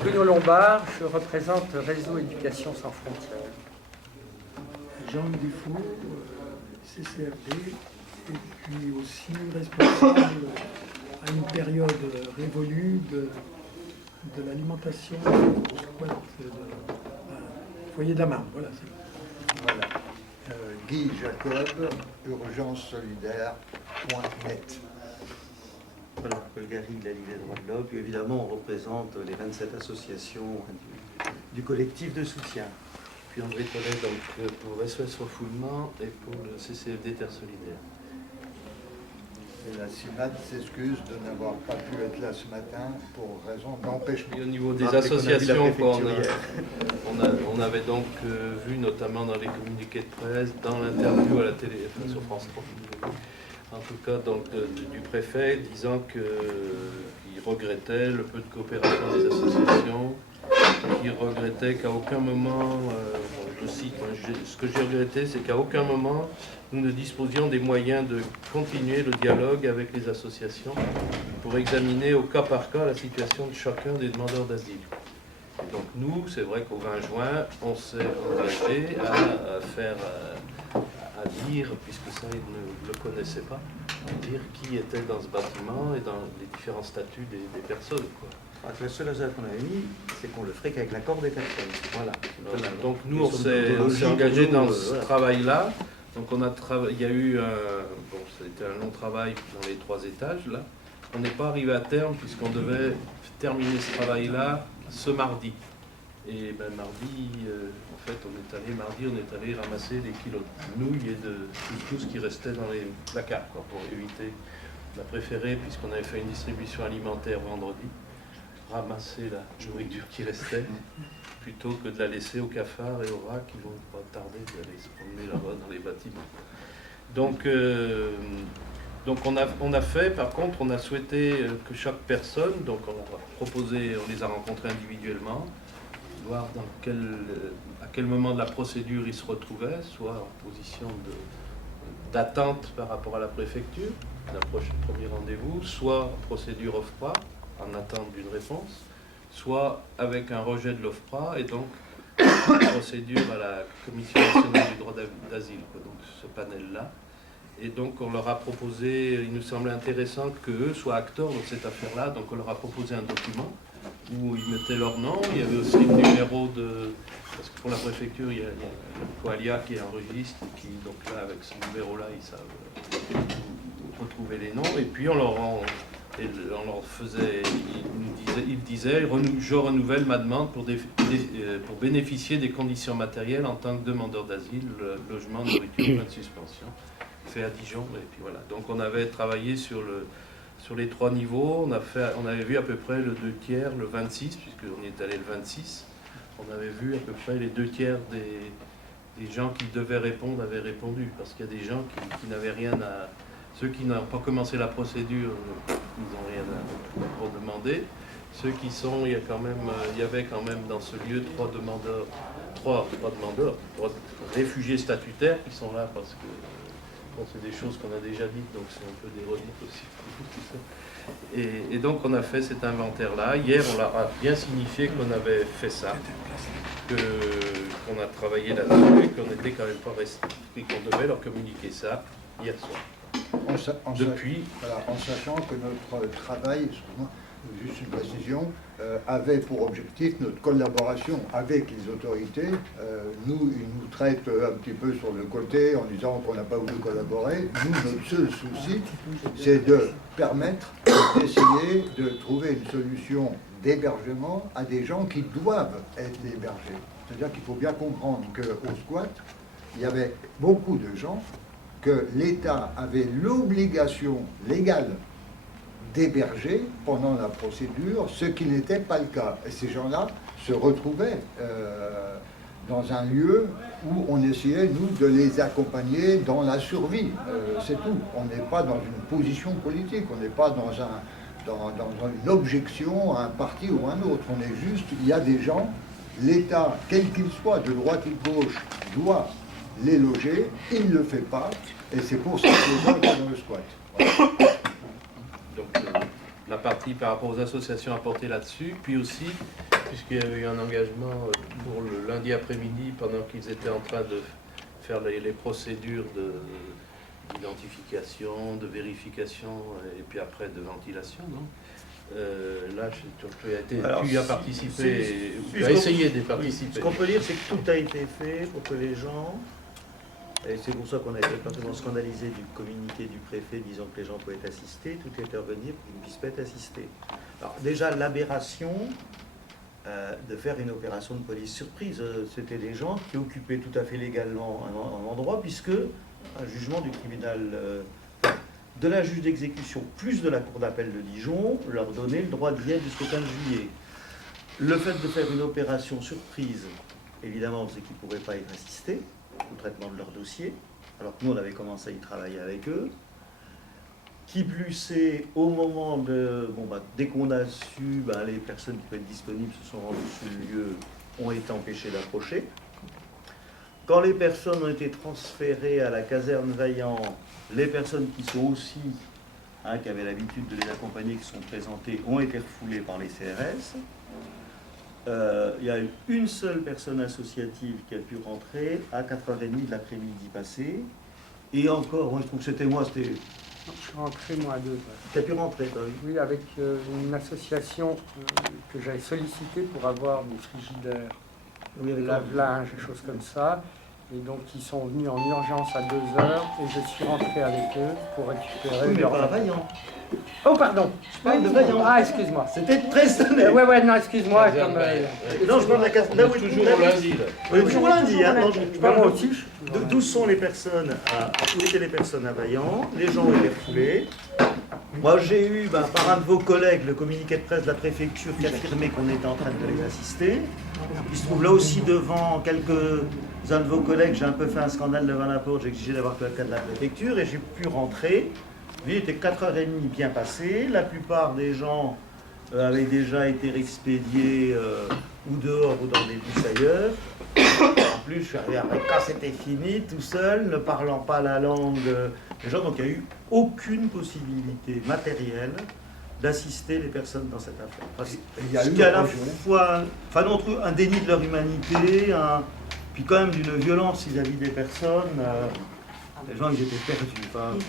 Bruno Lombard, je représente Réseau Éducation Sans Frontières. Jean Dufour, CCFD, et puis aussi responsable à une période révolue de l'alimentation au squat foyer de la Marne. Voilà. Voilà. Guy Jacob, urgencesolidaire.net. Voilà, Paul Gary de la Ligue des droits de l'homme. Puis évidemment, on représente les 27 associations du collectif de soutien. Puis André Collet donc, pour SOS Refoulement et pour le CCFD Terre Solidaire. Et la CIMAD s'excuse de n'avoir pas pu être là ce matin pour raison d'empêchement. Et au niveau des associations, on avait donc vu notamment dans les communiqués de presse, dans l'interview à la télé, enfin, sur France 3, en tout cas donc, du préfet, disant qu'il regrettait le peu de coopération des associations, qu'il regrettait qu'à aucun moment, je cite, ce que j'ai regretté, c'est qu'à aucun moment nous ne disposions des moyens de continuer le dialogue avec les associations pour examiner au cas par cas la situation de chacun des demandeurs d'asile. Et donc nous, c'est vrai qu'au 20 juin, on s'est engagé à dire, puisque ça ils ne le connaissaient pas, à dire qui était dans ce bâtiment et dans les différents statuts des personnes, quoi. La seule réserve qu'on avait mis, c'est qu'on le ferait qu'avec l'accord des personnes. Voilà. Donc nous, on s'est engagé dans ce travail-là. Donc il y a eu, c'était un long travail dans les 3 étages, là. On n'est pas arrivé à terme puisqu'on devait terminer ce travail-là ce mardi. Et ben mardi, en fait, on est allé ramasser des kilos de nouilles et de tout ce qui restait dans les placards, quoi, pour éviter. On a préféré, puisqu'on avait fait une distribution alimentaire vendredi, ramasser la nourriture qui restait, plutôt que de la laisser aux cafards et aux rats qui vont pas tarder d'aller se promener là-bas dans les bâtiments. Donc on a fait, par contre, on a souhaité que chaque personne, donc on les a rencontrés individuellement, voir à quel moment de la procédure ils se retrouvaient, soit en position d'attente par rapport à la préfecture, premier rendez-vous, soit en procédure OFPRA, en attente d'une réponse, soit avec un rejet de l'OFPRA et donc une procédure à la Commission nationale du droit d'asile, donc ce panel-là. Et donc on leur a proposé, il nous semblait intéressant qu'eux soient acteurs dans cette affaire-là, donc on leur a proposé un document où ils mettaient leur nom, il y avait aussi le numéro parce que pour la préfecture, il y a le Coalia qui est en registre, et qui, donc là, avec ce numéro-là, ils savent retrouver les noms, et puis on leur faisait, il disait, je renouvelle ma demande pour bénéficier des conditions matérielles en tant que demandeur d'asile, logement, nourriture, point de suspension, fait à Dijon, et puis voilà. Donc on avait travaillé sur les 3 niveaux, on avait vu à peu près le 2/3, le 26, puisqu'on y est allé le 26, on avait vu à peu près les 2/3 des gens qui devaient répondre avaient répondu, parce qu'il y a des gens qui n'avaient rien à... Ceux qui n'ont pas commencé la procédure, ils n'ont rien à demander. Ceux qui sont, il y avait quand même dans ce lieu 3 réfugiés statutaires qui sont là parce que c'est des choses qu'on a déjà dites, donc c'est un peu des redites aussi. Et donc on a fait cet inventaire-là. Hier, on leur a bien signifié qu'on avait fait ça, qu'on a travaillé là-dessus et qu'on n'était quand même pas resté, et qu'on devait leur communiquer ça hier soir. En sachant que notre travail, juste une précision, avait pour objectif notre collaboration avec les autorités. Ils nous traitent un petit peu sur le côté en disant qu'on n'a pas voulu collaborer. Nous, notre seul souci, c'est de permettre d'essayer de trouver une solution d'hébergement à des gens qui doivent être hébergés. C'est-à-dire qu'il faut bien comprendre qu'au squat, il y avait beaucoup de gens que l'État avait l'obligation légale d'héberger pendant la procédure, ce qui n'était pas le cas. Et ces gens-là se retrouvaient dans un lieu où on essayait, nous, de les accompagner dans la survie. C'est tout. On n'est pas dans une position politique, on n'est pas dans une objection à un parti ou à un autre. On est juste, il y a des gens, l'État, quel qu'il soit, de droite ou de gauche, doit les loger, il ne le fait pas, et c'est pour ça que les gens vont dans le squat. Voilà. Donc la partie par rapport aux associations apportées là-dessus, puis aussi, puisqu'il y a eu un engagement pour le lundi après-midi, pendant qu'ils étaient en train de faire les procédures d'identification, de vérification, et puis après de ventilation, non là, tu as participé, tu as essayé de participer. Ce qu'on peut dire, c'est que tout a été fait pour que les gens, et c'est pour ça qu'on a été particulièrement scandalisé du communiqué du préfet disant que les gens pouvaient être assistés, tout est intervenu pour qu'ils ne puissent pas être assistés. Alors déjà, l'aberration de faire une opération de police surprise, c'était des gens qui occupaient tout à fait légalement un endroit, puisque un jugement du tribunal de la juge d'exécution plus de la cour d'appel de Dijon leur donnait le droit d'y être jusqu'au 15 juillet. Le fait de faire une opération surprise, évidemment, c'est qu'ils ne pourraient pas être assistés au traitement de leur dossier, alors que nous, on avait commencé à y travailler avec eux. Qui plus est, au moment de... dès qu'on a su, les personnes qui peuvent être disponibles se sont rendues sur le lieu, ont été empêchées d'approcher. Quand les personnes ont été transférées à la caserne Vaillant, les personnes qui sont aussi, qui avaient l'habitude de les accompagner, qui sont présentées, ont été refoulées par les CRS. Il y a eu une seule personne associative qui a pu rentrer à 4h30 de l'après-midi passé. Et encore, moi je trouve que c'était moi, c'était... Je suis rentré, moi, à 2h. Tu as pu rentrer, toi? Oui, avec une association que j'avais sollicitée pour avoir des frigidaires, des lave-linge, des choses comme ça. Et donc, ils sont venus en urgence à 2h et je suis rentré avec eux pour récupérer... Oui, mais pas à Vaillant. Oh, pardon. Je parle de Vaillant. Ah, excuse-moi. C'était très sonné. Ouais, non, excuse-moi. Non, je parle de la caserne. Toujours au lundi, là. Oui, toujours lundi. Hein. Non, je parle moi de- aussi. D'où sont les personnes où étaient les personnes à Vaillant? Les gens ont été refoulés. Moi, j'ai eu, par un de vos collègues, le communiqué de presse de la préfecture qui affirmait qu'on était en train de les assister. Il se trouve là aussi devant quelques-uns de vos collègues, j'ai un peu fait un scandale devant la porte, j'ai exigé d'avoir quelqu'un de la préfecture et j'ai pu rentrer. Il était 4h30 bien passé. La plupart des gens avaient déjà été expédiés ou dehors ou dans des bus ailleurs. En plus, je suis arrivé après quand c'était fini, tout seul, ne parlant pas la langue des gens. Donc il n'y a eu aucune possibilité matérielle d'assister les personnes dans cette affaire. Parce ce qui est à la fois un déni de leur humanité, puis quand même d'une violence vis-à-vis des personnes. Les gens, ils étaient perdus.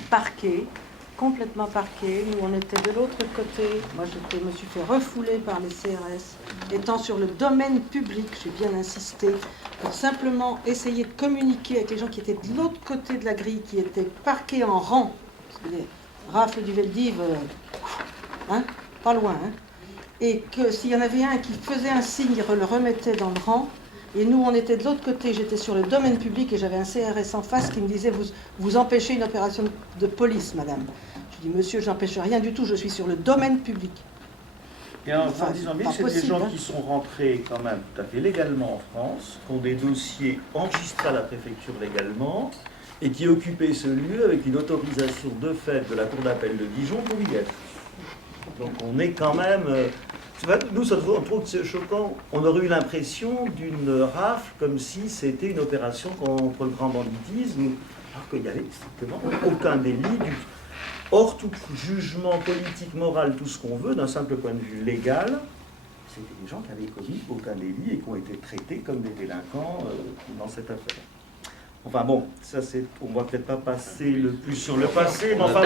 Parqués, complètement parqués. Nous, on était de l'autre côté. Moi, je me suis fait refouler par les CRS. Étant sur le domaine public, j'ai bien insisté, pour simplement essayer de communiquer avec les gens qui étaient de l'autre côté de la grille, qui étaient parqués en rang. Parce que les rafles du Veldiv, pas loin. Et que s'il y en avait un qui faisait un signe, il le remettait dans le rang. Et nous, on était de l'autre côté, j'étais sur le domaine public et j'avais un CRS en face qui me disait vous empêchez une opération de police, madame. Je dis monsieur, j'empêche rien du tout, je suis sur le domaine public. Et en disant, mais pas c'est des possible, gens hein. qui sont rentrés quand même tout à fait légalement en France, qui ont des dossiers enregistrés à la préfecture légalement, et qui occupaient ce lieu avec une autorisation de fait de la cour d'appel de Dijon pour y être. Donc on est quand même... nous, ça on trouve que c'est choquant. On aurait eu l'impression d'une rafle comme si c'était une opération contre le grand banditisme, alors qu'il n'y avait strictement aucun délit hors tout jugement politique, moral, tout ce qu'on veut, d'un simple point de vue légal. C'était des gens qui avaient commis aucun délit et qui ont été traités comme des délinquants dans cette affaire. Enfin bon, ça c'est, on ne va peut-être pas passer le plus sur le passé, mais enfin,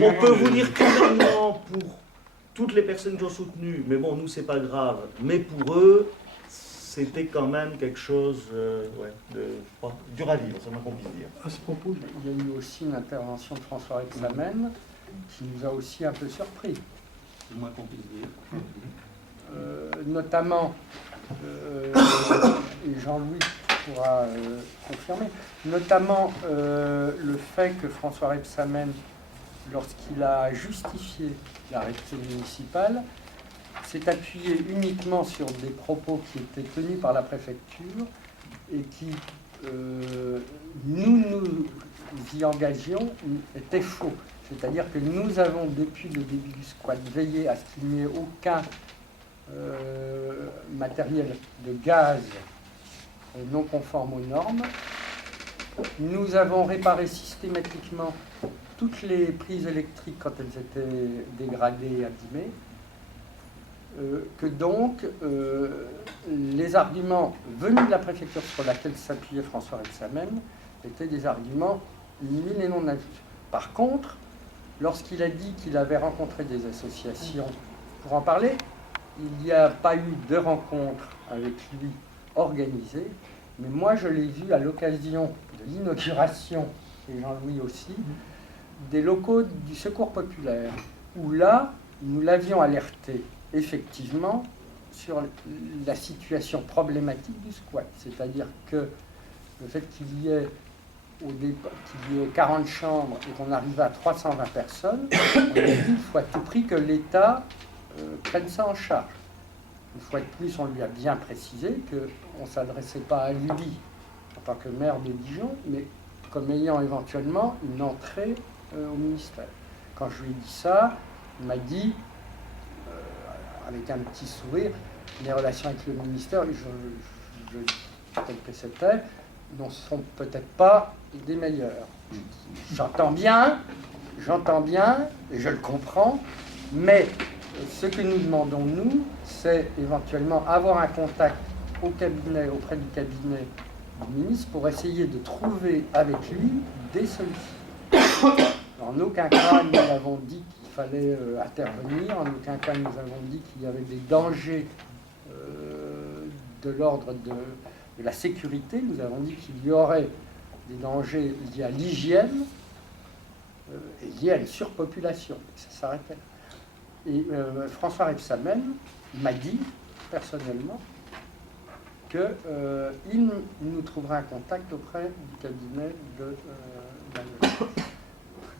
on peut vous dire que maintenant, pour toutes les personnes qui ont soutenu, mais bon, nous c'est pas grave, mais pour eux, c'était quand même quelque chose dur à vivre, c'est moins qu'on puisse dire. À ce propos, Il y a eu aussi une intervention de François Rebsamen qui nous a aussi un peu surpris. C'est moins qu'on puisse dire. Notamment, et Jean-Louis pourra confirmer, notamment le fait que François Rebsamen, lorsqu'il a justifié l'arrêté municipal, s'est appuyé uniquement sur des propos qui étaient tenus par la préfecture et qui, nous y engagions, étaient faux. C'est-à-dire que nous avons, depuis le début du squat, veillé à ce qu'il n'y ait aucun matériel de gaz non conforme aux normes. Nous avons réparé systématiquement toutes les prises électriques quand elles étaient dégradées et abîmées, que donc les arguments venus de la préfecture sur laquelle s'appuyait François Rebsamen étaient des arguments nuls et non avus. Par contre, lorsqu'il a dit qu'il avait rencontré des associations pour en parler, il n'y a pas eu de rencontre avec lui organisée, mais moi je l'ai vu à l'occasion de l'inauguration, et Jean-Louis aussi, des locaux du Secours populaire, où là, nous l'avions alerté effectivement sur la situation problématique du squat. C'est-à-dire que le fait qu'il y ait 40 chambres et qu'on arrive à 320 personnes, on a dit qu'il faut à tout prix que l'État prenne ça en charge. Une fois de plus, on lui a bien précisé qu'on ne s'adressait pas à lui en tant que maire de Dijon, mais comme ayant éventuellement une entrée au ministère. Quand je lui ai dit ça, il m'a dit, avec un petit sourire, les relations avec le ministère, tel que c'était, ne sont peut-être pas des meilleures. J'entends bien, et je le comprends, mais ce que nous demandons, nous, c'est éventuellement avoir un contact auprès du cabinet du ministre pour essayer de trouver avec lui des solutions. En aucun cas, nous avons dit qu'il fallait intervenir, en aucun cas, nous avons dit qu'il y avait des dangers de l'ordre de la sécurité. Nous avons dit qu'il y aurait des dangers liés à l'hygiène et liés à une surpopulation. Ça s'arrêtait là. Et François Rebsamen m'a dit, personnellement, qu'il nous trouverait un contact auprès du cabinet de Manuel.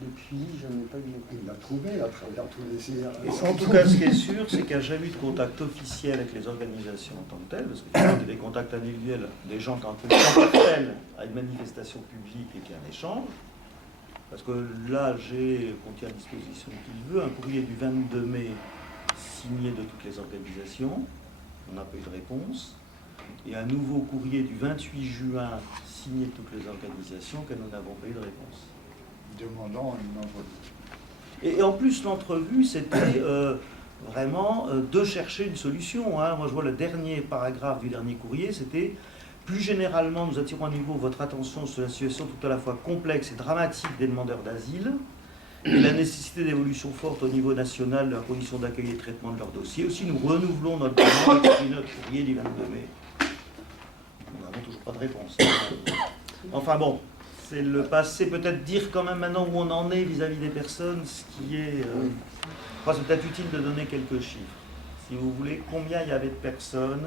Depuis, je n'ai pas eu de... Il l'a trouvé à travers tous les CRS. En tout cas, ce qui est sûr, c'est qu'il n'y a jamais eu de contact officiel avec les organisations en tant que telles, parce qu'il y a des contacts individuels des gens quand ils appellent à une manifestation publique et qu'il y a un échange. Parce que l'AG contient à disposition qu'il veut un courrier du 22 mai signé de toutes les organisations. On n'a pas eu de réponse. Et un nouveau courrier du 28 juin signé de toutes les organisations que nous n'avons pas eu de réponse. Demandant une entrevue. Et en plus, l'entrevue, c'était vraiment de chercher une solution. Hein. Moi, je vois le dernier paragraphe du dernier courrier, c'était « Plus généralement, nous attirons à nouveau votre attention sur la situation tout à la fois complexe et dramatique des demandeurs d'asile et la nécessité d'évolution forte au niveau national de leurs conditions d'accueil et de traitement de leurs dossiers. Aussi, nous renouvelons notre demande depuis notre courrier du 22 mai. » Nous n'avons toujours pas de réponse. Enfin bon. C'est le passé, peut-être dire quand même maintenant où on en est vis-à-vis des personnes, ce qui est... je crois que c'est peut-être utile de donner quelques chiffres. Si vous voulez, combien il y avait de personnes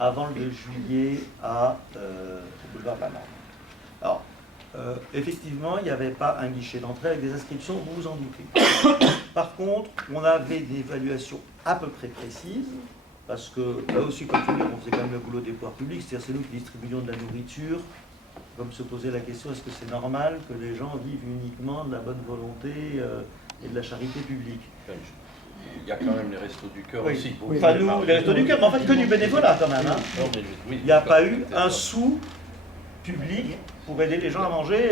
avant le 2 juillet au boulevard de la Marne? Alors, effectivement, il n'y avait pas un guichet d'entrée avec des inscriptions, vous vous en doutez. Par contre, on avait des évaluations à peu près précises, parce que là aussi, comme tu dis, on faisait quand même le boulot des pouvoirs publics, c'est-à-dire c'est nous qui distribuions de la nourriture, comme se poser la question, est-ce que c'est normal que les gens vivent uniquement de la bonne volonté et de la charité publique? Il y a quand même les Restos du Cœur aussi. Oui. Enfin, nous, les Restos du Cœur, mais en fait, que du bénévolat quand même. Hein. Il n'y a pas eu un sou public pour aider les gens à manger,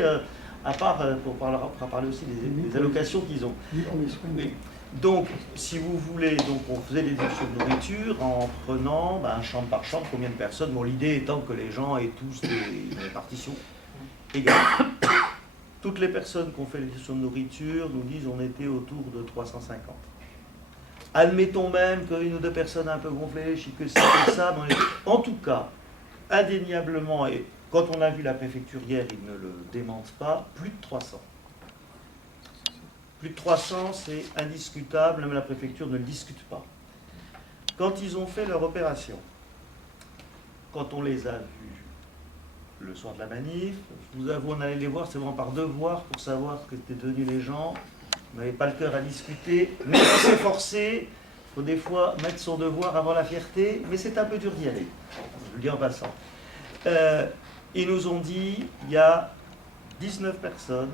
à part, pour parler aussi des allocations qu'ils ont. Oui. Donc, si vous voulez, donc on faisait des éditions de nourriture en prenant chambre par chambre, combien de personnes. Bon, l'idée étant que les gens aient tous des répartitions égales. Toutes les personnes qui ont fait l'édition de nourriture nous disent on était autour de 350. Admettons même qu'une ou deux personnes un peu gonflées, je sais que c'est que ça, mais en tout cas, indéniablement, et quand on a vu la préfecture hier, ils ne le démentent pas, plus de 300. Plus de 300, c'est indiscutable, même la préfecture ne le discute pas. Quand ils ont fait leur opération, quand on les a vus le soir de la manif, je vous avoue, on allait les voir, c'est vraiment par devoir pour savoir ce qu'étaient devenus les gens. On n'avait pas le cœur à discuter, mais on s'est forcé. Il faut des fois mettre son devoir avant la fierté, mais c'est un peu dur d'y aller. Je le dis en passant. Ils nous ont dit, il y a 19 personnes.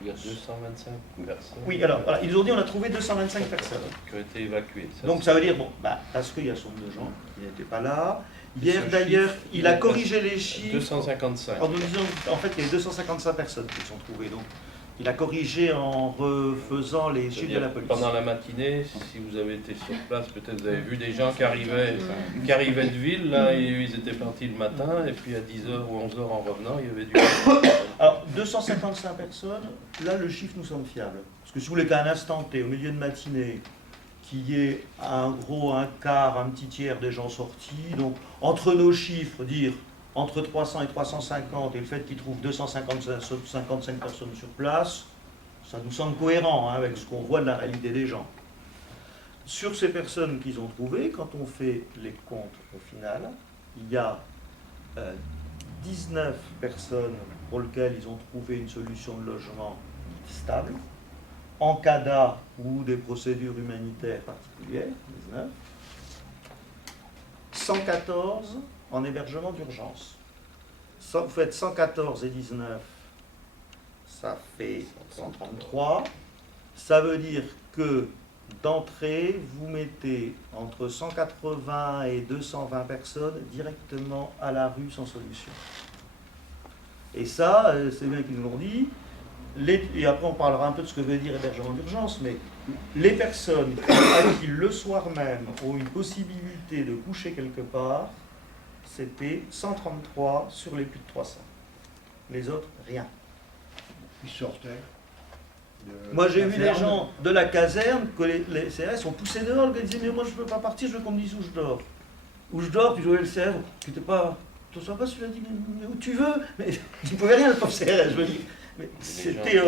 Il y a 225 personnes. Oui, alors, voilà, ils nous ont dit on a trouvé 225 personnes. Qui ont été évacuées. Donc ça veut dire, bon, parce qu'il y a son de gens qui n'étaient pas là. Hier d'ailleurs, il a corrigé les chiffres. 255. En nous disant, en fait, il y a 255 personnes qui sont trouvées. Donc Il a corrigé en refaisant les chiffres de la police. Pendant la matinée, si vous avez été sur place, peut-être vous avez vu des gens qui arrivaient de ville, là, et ils étaient partis le matin, et puis à 10h ou 11h en revenant, il y avait du... Alors, 255 personnes, là, le chiffre nous semble fiable. Parce que si vous voulez qu'à un instant T, au milieu de matinée, qu'il y ait un quart, un petit tiers des gens sortis, donc entre nos chiffres, dire entre 300 et 350, et le fait qu'ils trouvent 255 personnes sur place, ça nous semble cohérent hein, avec ce qu'on voit de la réalité des gens. Sur ces personnes qu'ils ont trouvées, quand on fait les comptes au final, il y a 19 personnes pour lesquelles ils ont trouvé une solution de logement stable, en CADA ou des procédures humanitaires particulières, 19, 114 en hébergement d'urgence. Vous faites 114 et 19, ça fait 133. Ça veut dire que d'entrée, vous mettez entre 180 et 220 personnes directement à la rue sans solution. Et ça, c'est bien qu'ils nous l'ont dit. Et après, on parlera un peu de ce que veut dire hébergement d'urgence, mais les personnes à qui le soir même ont une possibilité de coucher quelque part, c'était 133 sur les plus de 300. Les autres, rien. Ils sortaient. Moi, j'ai vu des gens de la caserne, que les CRS ont poussé dehors, le gars disait, mais moi, je ne peux pas partir, je veux qu'on me dise où je dors. Où je dors, puis je voyais le CRS, tu n'étais pas... Tu ne pas, celui-là dit, mais où tu veux? Mais tu ne pouvais rien, le pauvre CRS, je veux dire. Mais c'était...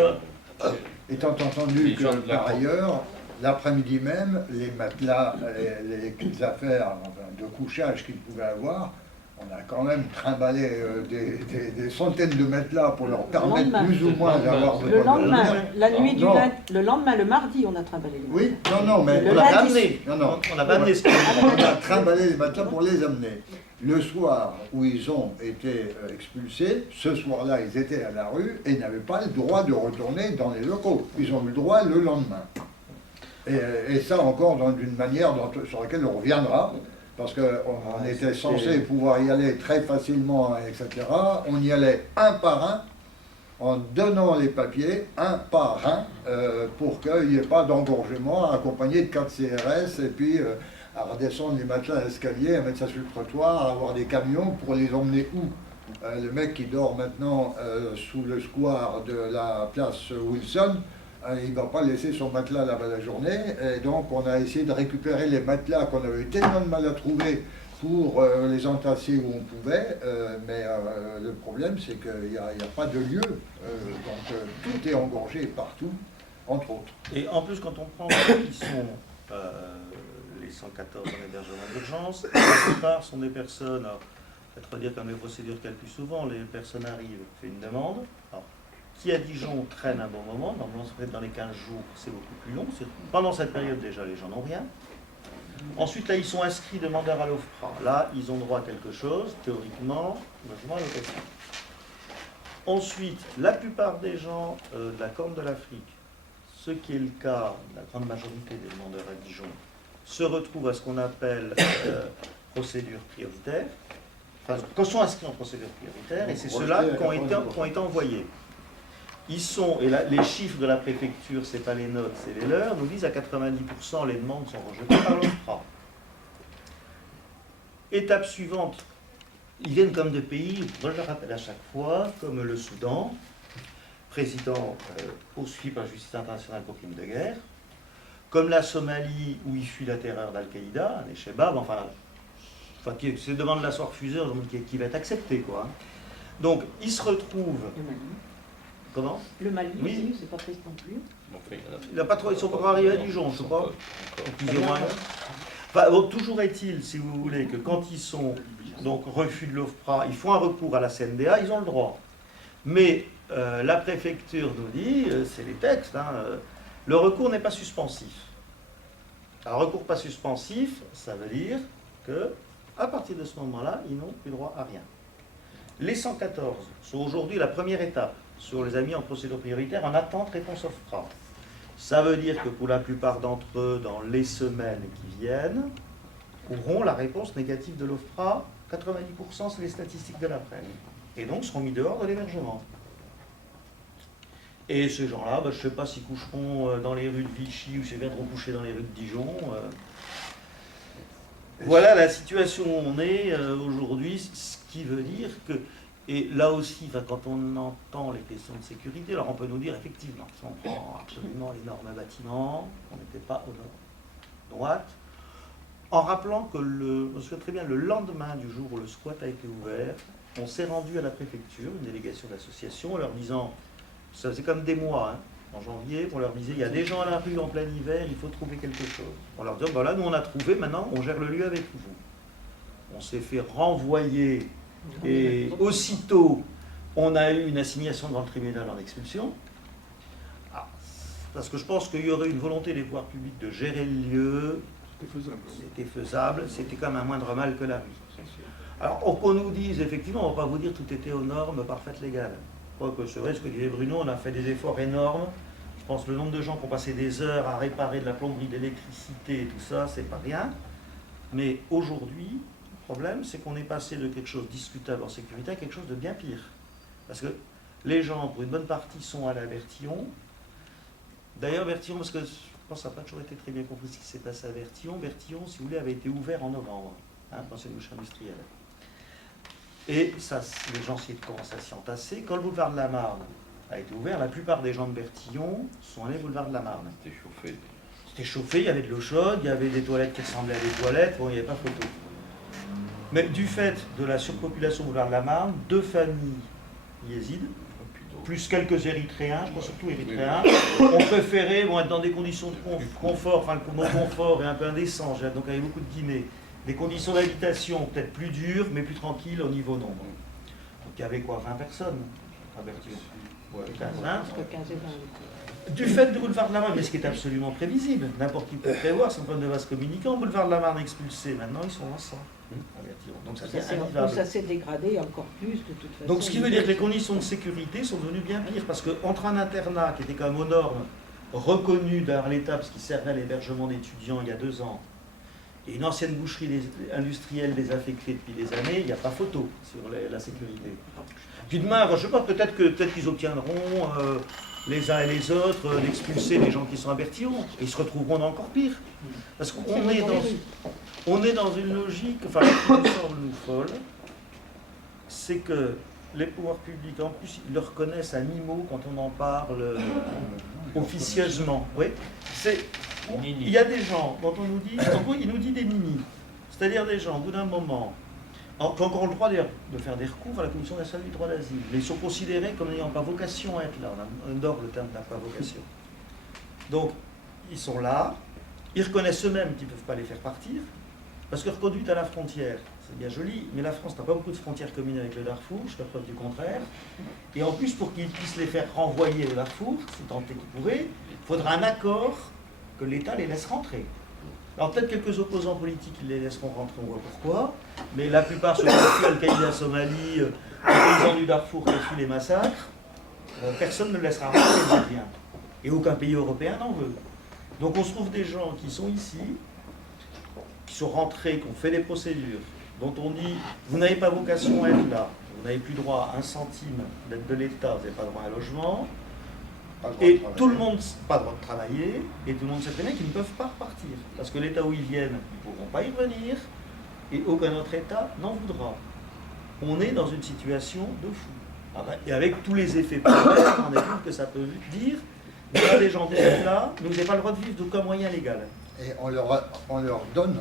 Étant entendu que, par ailleurs, l'après-midi même, les matelas, les affaires de couchage qu'ils pouvaient avoir, on a quand même trimballé des centaines de matelas pour leur permettre plus ou moins d'avoir de le lendemain, la nuit du lundi, le lendemain, le mardi, on a trimballé les matelas. Oui, non, mais on l'a pas amené. Non, on n'a pas amené. On a trimballé les matelas pour les amener. Le soir où ils ont été expulsés, ce soir-là, ils étaient à la rue et n'avaient pas le droit de retourner dans les locaux. Ils ont eu le droit le lendemain. Et ça encore d'une manière sur laquelle on reviendra, parce qu'on était censé pouvoir y aller très facilement, etc. On y allait un par un, en donnant les papiers, un par un, pour qu'il n'y ait pas d'engorgement, accompagné de 4 CRS, et puis à redescendre les matelas à l'escalier, à mettre ça sur le trottoir, à avoir des camions pour les emmener où? Le mec qui dort maintenant sous le square de la place Wilson, il ne va pas laisser son matelas là-bas la journée, et donc on a essayé de récupérer les matelas qu'on avait eu tellement de mal à trouver pour les entasser où on pouvait, mais le problème c'est qu'il n'y a pas de lieu, donc tout est engorgé partout, entre autres. Et en plus, quand on prend ceux qui sont les 114 en hébergement d'urgence, la plupart sont des personnes, il faut dire comme les procédures qu'il y a le plus souvent, les personnes arrivent, font une demande, alors, qui à Dijon traîne un bon moment, normalement dans les 15 jours c'est beaucoup plus long, pendant cette période déjà les gens n'ont rien. Ensuite là ils sont inscrits demandeurs à l'OFPRA, là ils ont droit à quelque chose, théoriquement, logement à location. Ensuite, la plupart des gens de la Corne de l'Afrique, ce qui est le cas de la grande majorité des demandeurs à Dijon, se retrouvent à ce qu'on appelle procédure prioritaire, enfin, quand sont inscrits en procédure prioritaire, et c'est ceux-là qui ont été envoyés. Ils sont, et là, les chiffres de la préfecture, c'est pas les notes, c'est les leurs, nous disent à 90% les demandes sont rejetées par l'OFPRA. Étape suivante, ils viennent comme de pays, je le rappelle à chaque fois, comme le Soudan, président poursuivi par la justice internationale pour crimes de guerre, comme la Somalie où il fuit la terreur d'Al-Qaïda, les Shebab, enfin ces demandes là soient refusées, on demande qui va être accepté, quoi. Donc ils se retrouvent. Le Mali. Comment? Le Mali, oui. aussi, c'est pas triste non plus. Il a pas trop, ils sont pas encore arrivés à Dijon, je crois. Enfin, bon, toujours est-il, si vous voulez, que quand ils sont donc refus de l'OFPRA, ils font un recours à la CNDA, ils ont le droit. Mais la préfecture nous dit, c'est les textes, hein, le recours n'est pas suspensif. Un recours pas suspensif, ça veut dire que à partir de ce moment-là, ils n'ont plus droit à rien. Les 114 sont aujourd'hui la première étape sur les amis en procédure prioritaire en attente réponse OFPRA. Ça veut dire que pour la plupart d'entre eux, dans les semaines qui viennent, auront la réponse négative de l'OFPRA. 90% c'est les statistiques de l'après-midi. Et donc seront mis dehors de l'hébergement. Et ces gens-là, je ne sais pas s'ils coucheront dans les rues de Vichy ou s'ils viendront coucher dans les rues de Dijon. Voilà la situation où on est aujourd'hui, ce qui veut dire que, et là aussi, quand on entend les questions de sécurité, alors on peut nous dire effectivement, si on prend absolument les normes bâtiments, on n'était pas au droite, en rappelant que, je me souviens très bien, le lendemain du jour où le squat a été ouvert, on s'est rendu à la préfecture, une délégation d'association, en leur disant, ça faisait comme des mois, en janvier, on leur disait, il y a des gens à la rue en plein hiver, il faut trouver quelque chose. On leur dit, voilà, nous on a trouvé, maintenant on gère le lieu avec vous. On s'est fait renvoyer, et aussitôt, on a eu une assignation devant le tribunal en expulsion. Parce que je pense qu'il y aurait une volonté des pouvoirs publics de gérer le lieu. C'était faisable, c'était quand même un moindre mal que la rue. Alors, qu'on nous dise, effectivement, on ne va pas vous dire que tout était aux normes parfaites légales. Quoique, c'est vrai, ce que disait Bruno, on a fait des efforts énormes. Je pense que le nombre de gens qui ont passé des heures à réparer de la plomberie, de l'électricité et tout ça, c'est pas rien. Mais aujourd'hui, le problème, c'est qu'on est passé de quelque chose de discutable en sécurité à quelque chose de bien pire. Parce que les gens, pour une bonne partie, sont allés à Bertillon. D'ailleurs, Bertillon, parce que je pense que ça n'a pas toujours été très bien compris ce qui s'est passé à Bertillon. Bertillon, si vous voulez, avait été ouvert en novembre, quand c'est une bouche industrielle. Et ça, les gens commencent à s'y entasser. Quand le boulevard de la Marne a été ouvert, la plupart des gens de Bertillon sont allés au boulevard de la Marne. C'était chauffé. C'était chauffé, il y avait de l'eau chaude, il y avait des toilettes qui ressemblaient à des toilettes, bon, il n'y avait pas photo. Mais du fait de la surpopulation au boulevard de la Marne, 2 familles yézides, plus quelques Érythréens, je crois surtout Érythréens, ont préféré être dans des conditions de confort, enfin le non-confort est un peu indécent, donc avec beaucoup de guillemets, des conditions d'habitation peut-être plus dures, mais plus tranquilles au niveau nombre. Donc il y avait quoi, 20 personnes à Bertillon? Ouais, 15, 20. Du fait du boulevard de la Marne, mais ce qui est absolument prévisible, n'importe qui peut prévoir, c'est un problème de vase communicant, boulevard de la Marne expulsé, maintenant ils sont ensemble. Donc ça s'est dégradé encore plus de toute façon. Donc ce qui veut dire que les conditions de sécurité sont devenues bien pires, parce qu'entre un internat qui était quand même aux normes, reconnu par l'État, parce qu'il servait à l'hébergement d'étudiants il y a 2 ans, et une ancienne boucherie industrielle désaffectée depuis des années, il n'y a pas photo sur la sécurité. Puis demain, je ne sais pas, peut-être qu'ils obtiendront les uns et les autres d'expulser les gens qui sont à Bertillon, et ils se retrouveront dans encore pire. Parce qu'on est dans une logique, enfin, qui nous semble nous folle, c'est que les pouvoirs publics, en plus, ils le reconnaissent à mi-mot quand on en parle officieusement. Oui, il y a des gens, quand on nous dit, en gros, il nous dit des ninis, c'est-à-dire des gens, au bout d'un moment, qui ont encore le droit d'ailleurs de faire des recours à la Commission nationale du droit d'asile, mais ils sont considérés comme n'ayant pas vocation à être là. On adore le terme n'a pas vocation. Donc, ils sont là, ils reconnaissent eux-mêmes qu'ils ne peuvent pas les faire partir, parce que reconduite à la frontière, c'est bien joli, mais la France n'a pas beaucoup de frontières communes avec le Darfour, jusqu'à preuve du contraire. Et en plus, pour qu'ils puissent les faire renvoyer au Darfour, si tant est qu'ils pourraient, il faudra un accord que l'État les laisse rentrer. Alors peut-être quelques opposants politiques les laisseront rentrer, on voit pourquoi, mais la plupart, ceux qui ont fui Al-Qaïda en Somalie, les paysans du Darfour qui ont fui les massacres, personne ne le laissera rentrer, rien. Et aucun pays européen n'en veut. Donc on se trouve des gens qui sont ici, qui sont rentrés, qui ont fait des procédures, dont on dit, vous n'avez pas vocation à être là, vous n'avez plus droit à 1 centime d'aide de l'État, vous n'avez pas droit à un logement, et tout le monde, pas droit de travailler, et tout le monde sait très bien qu'ils ne peuvent pas repartir. Parce que l'État où ils viennent, ils ne pourront pas y revenir, et aucun autre État n'en voudra. On est dans une situation de fou. Et avec tous les effets pervers, on a vu que ça peut dire, il y a des gens qui sont là, mais vous n'avez pas le droit de vivre d'aucun moyen légal. Et on leur donne,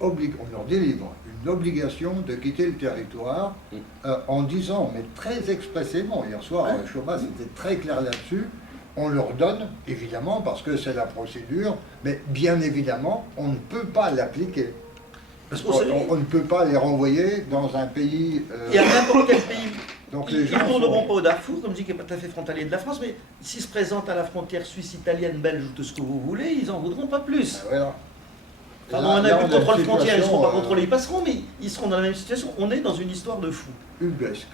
on leur délivre une obligation de quitter le territoire en disant, mais très expressément, hier soir, Choma, c'était très clair là-dessus, on leur donne, évidemment, parce que c'est la procédure, mais bien évidemment, on ne peut pas l'appliquer. On ne peut pas les renvoyer dans un pays... Il y a n'importe quel pays. Donc Ils ne tourneront pas au Darfour, comme je dis, qui n'est pas tout à fait frontalier de la France, mais s'ils se présentent à la frontière suisse, italienne, belge ou tout ce que vous voulez, ils n'en voudront pas plus. Voilà. Enfin, on a vu le contrôle frontière, ils ne seront pas contrôlés, ils passeront, mais ils seront dans la même situation. On est dans une histoire de fou. Ubuesque.